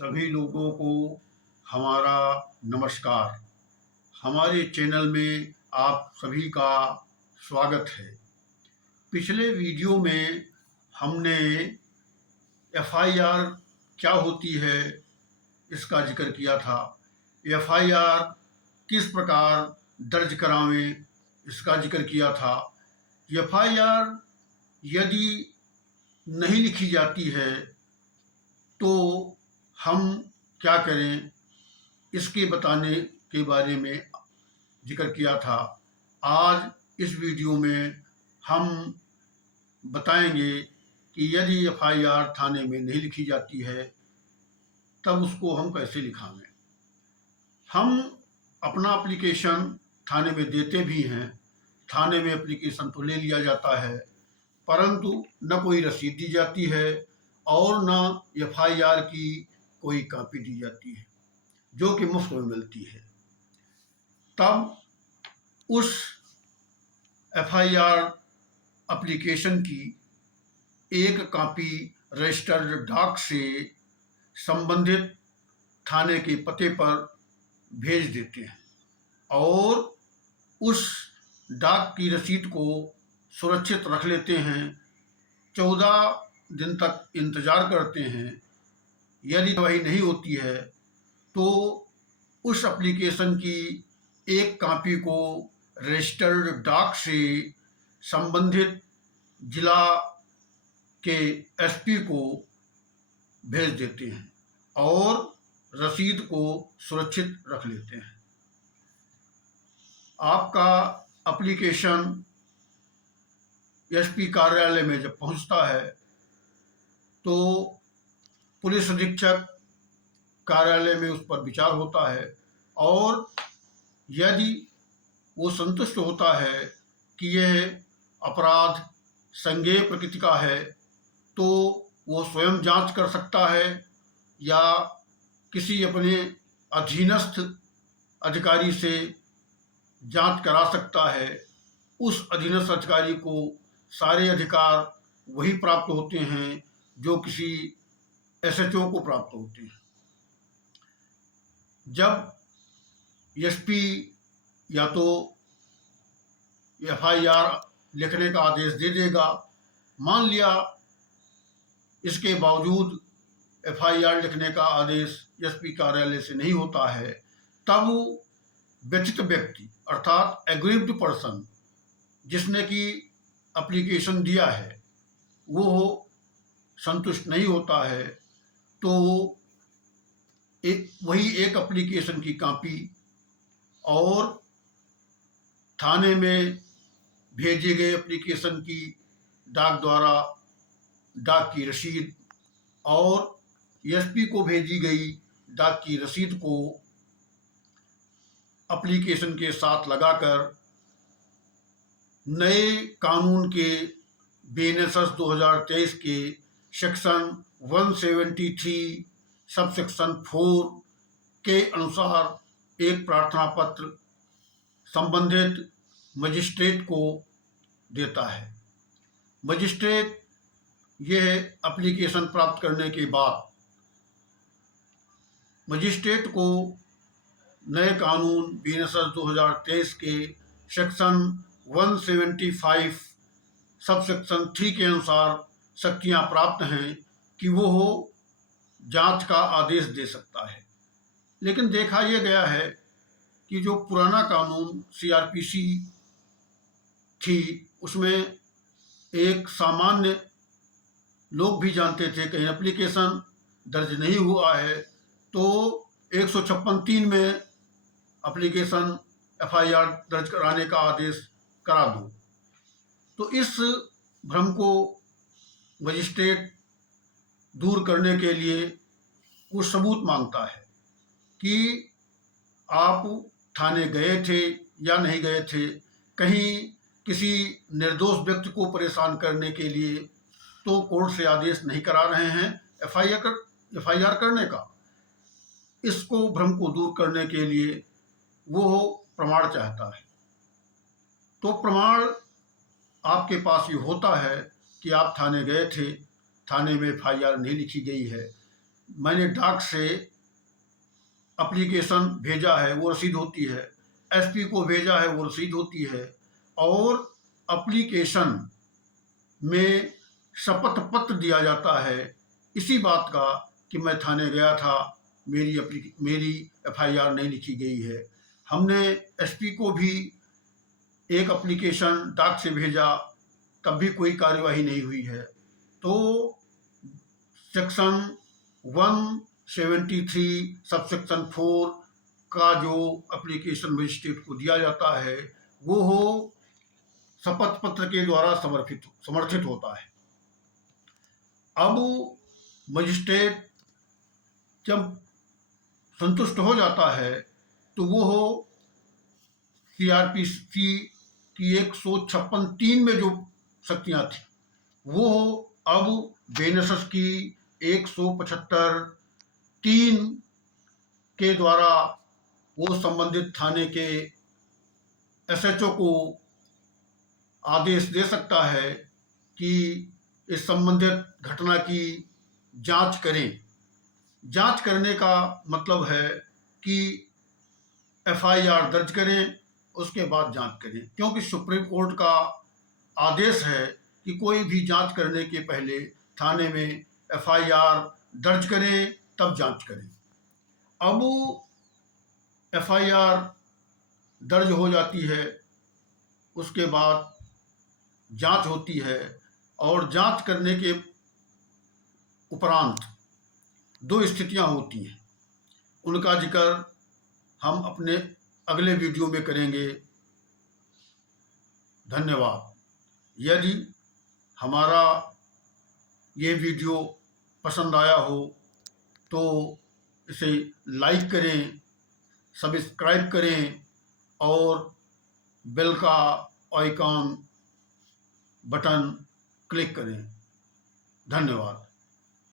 सभी लोगों को हमारा नमस्कार। हमारे चैनल में आप सभी का स्वागत है। पिछले वीडियो में हमने एफआईआर क्या होती है इसका जिक्र किया था। एफआईआर किस प्रकार दर्ज करावें इसका जिक्र किया था। एफआईआर यदि नहीं लिखी जाती है तो हम क्या करें इसके बताने के बारे में जिक्र किया था। आज इस वीडियो में हम बताएंगे कि यदि एफआईआर थाने में नहीं लिखी जाती है तब उसको हम कैसे लिखावें। हम अपना एप्लीकेशन थाने में देते भी हैं, थाने में एप्लीकेशन तो ले लिया जाता है, परंतु न कोई रसीद दी जाती है और न एफआईआर की कोई कॉपी दी जाती है जो कि मुफ्त में मिलती है। तब उस एफआईआर एप्लीकेशन की एक कॉपी रजिस्टर्ड डाक से संबंधित थाने के पते पर भेज देते हैं और उस डाक की रसीद को सुरक्षित रख लेते हैं। 14 दिन तक इंतज़ार करते हैं। यदि वही नहीं होती है तो उस एप्लीकेशन की एक कॉपी को रजिस्टर्ड डाक से संबंधित जिला के एसपी को भेज देते हैं और रसीद को सुरक्षित रख लेते हैं। आपका एप्लीकेशन एसपी कार्यालय में जब पहुंचता है तो पुलिस अधीक्षक कार्यालय में उस पर विचार होता है और यदि वो संतुष्ट होता है कि यह अपराध संज्ञेय प्रकृति का है तो वो स्वयं जांच कर सकता है या किसी अपने अधीनस्थ अधिकारी से जांच करा सकता है। उस अधीनस्थ अधिकारी को सारे अधिकार वही प्राप्त होते हैं जो किसी एसएचओ को प्राप्त होते हैं। जब एसपी या तो एफआईआर लिखने का आदेश दे देगा, मान लिया इसके बावजूद एफआईआर लिखने का आदेश एसपी कार्यालय से नहीं होता है, तब व्यथित व्यक्ति अर्थात एग्रीव्ड पर्सन जिसने कि एप्लीकेशन दिया है वो संतुष्ट नहीं होता है तो वही एक एप्लीकेशन की कॉपी और थाने में भेजे गए एप्लीकेशन की डाक द्वारा डाक की रसीद और एसपी को भेजी गई डाक की रसीद को एप्लीकेशन के साथ लगाकर नए कानून के बीएनएसएस 2023 के सेक्शन 173 सब सेक्शन 4 के अनुसार एक प्रार्थना पत्र संबंधित मजिस्ट्रेट को देता है। मजिस्ट्रेट यह एप्लीकेशन प्राप्त करने के बाद मजिस्ट्रेट को नए कानून बीएनएसएस 2023 के सेक्शन 175 सब सेक्शन 3 के अनुसार शक्तियां प्राप्त हैं कि वो जांच का आदेश दे सकता है। लेकिन देखा यह गया है कि जो पुराना कानून सीआरपीसी थी उसमें एक सामान्य लोग भी जानते थे कहीं एप्लीकेशन दर्ज नहीं हुआ है तो 156(3) में एप्लीकेशन एफआईआर दर्ज कराने का आदेश करा दो। तो इस भ्रम को मजिस्ट्रेट दूर करने के लिए वो सबूत मांगता है कि आप थाने गए थे या नहीं गए थे, कहीं किसी निर्दोष व्यक्ति को परेशान करने के लिए तो कोर्ट से आदेश नहीं करा रहे हैं एफआईआर करने का। इसको भ्रम को दूर करने के लिए वो प्रमाण चाहता है। तो प्रमाण आपके पास ये होता है कि आप थाने गए थे, थाने में एफआईआर नहीं लिखी गई है, मैंने डाक से एप्लीकेशन भेजा है वो रसीद होती है, एसपी को भेजा है वो रसीद होती है, और एप्लीकेशन में शपथ पत्र दिया जाता है इसी बात का कि मैं थाने गया था, मेरी एफआईआर नहीं लिखी गई है। हमने एसपी को भी एक एप्लीकेशन डाक से भेजा, तब भी कोई कार्यवाही नहीं हुई है। तो सेक्शन 173 सबसेक्शन 4 का जो एप्लीकेशन मजिस्ट्रेट को दिया जाता है वो हो शपथ पत्र के द्वारा समर्थित होता है। अब मजिस्ट्रेट जब संतुष्ट हो जाता है तो वो हो सीआरपीसी की 156(3) में जो शक्तियां थी वो अब बेनसस की 175(3) के द्वारा वो संबंधित थाने के एसएचओ को आदेश दे सकता है कि इस संबंधित घटना की जांच करें। जांच करने का मतलब है कि एफआईआर दर्ज करें, उसके बाद जांच करें, क्योंकि सुप्रीम कोर्ट का आदेश है कि कोई भी जांच करने के पहले थाने में एफआईआर दर्ज करें तब जांच करें। अब एफआईआर दर्ज हो जाती है, उसके बाद जांच होती है, और जांच करने के उपरांत 2 स्थितियां होती हैं, उनका जिक्र हम अपने अगले वीडियो में करेंगे। धन्यवाद। यदि हमारा ये वीडियो पसंद आया हो तो इसे लाइक करें, सब्सक्राइब करें और बेल का आइकॉन बटन क्लिक करें। धन्यवाद।